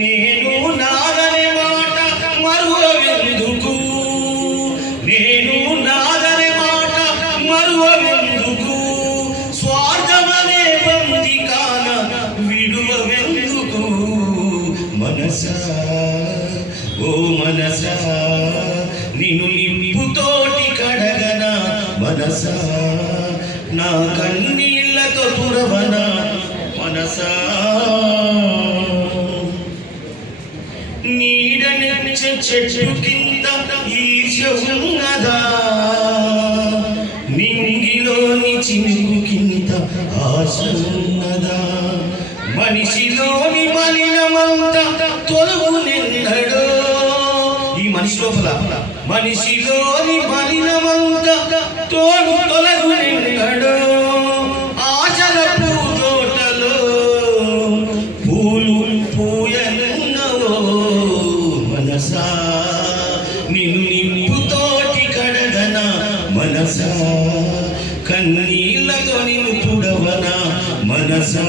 నేను నాదనే మాట మరువెందుకు, నేను నాదనే మాట మరువెందుకు, స్వార్థమనే బంది కాన విడువెందుకు. మనసా ఓ మనసా నిన్ను నిప్పుతోటి కడగనా, మనసా నా కన్నీళ్లతో తుడవనా, మనసా నీడనెచ్చ చెట్టు కింద ఈర్ష్య ఉన్నదా, నింగిలోని చినుకు కింద ఆశ ఉన్నదా, మనిషిలోని మలినమంతా తొలగునెన్నడో. ఈ మనిషి లోపల మనిషిలోని మలినమంతా తొలగునెన్నడో. ఆశల పూదోటలో పూలు పూయనున్నవో, మనసా నిన్ను నిప్పుతోటి కడగనా, మనసా కన్నీళ్లతో నిన్ను పుడవనా, మనసా